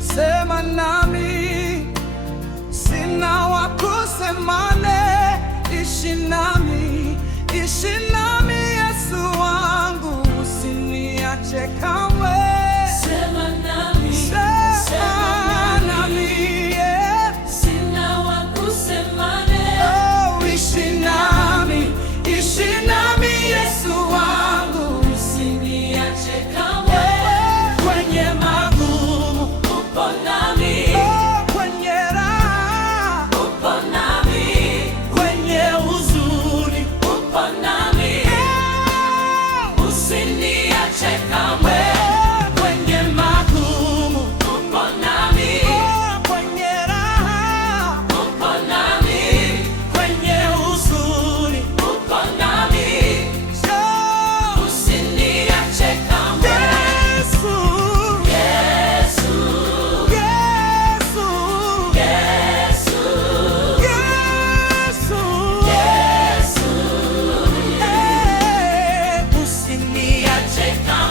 sema nami, sina wa kusemane, ishi nami, ishi nami Yesu wangu, usiniache kamwe. Sema nami, Sema nami, yeah. sina wa kusemane. Oh, ishi nami, ishi nami Yesu wangu, Usiniache kamwe. kwenye magumu Upo nami, oh, kwenye raha upo nami, kwenye huzuni upo nami. oh, Usiniache kamwe. kwenye magumu Upo nami, oh, kwenye raha upo nami, kwenye huzuni upo nami. oh, Usiniache kamwe. Yesu, Yesu, Yesu, Yesu, Yesu, Yesu. usiniache Usiniache kamwe.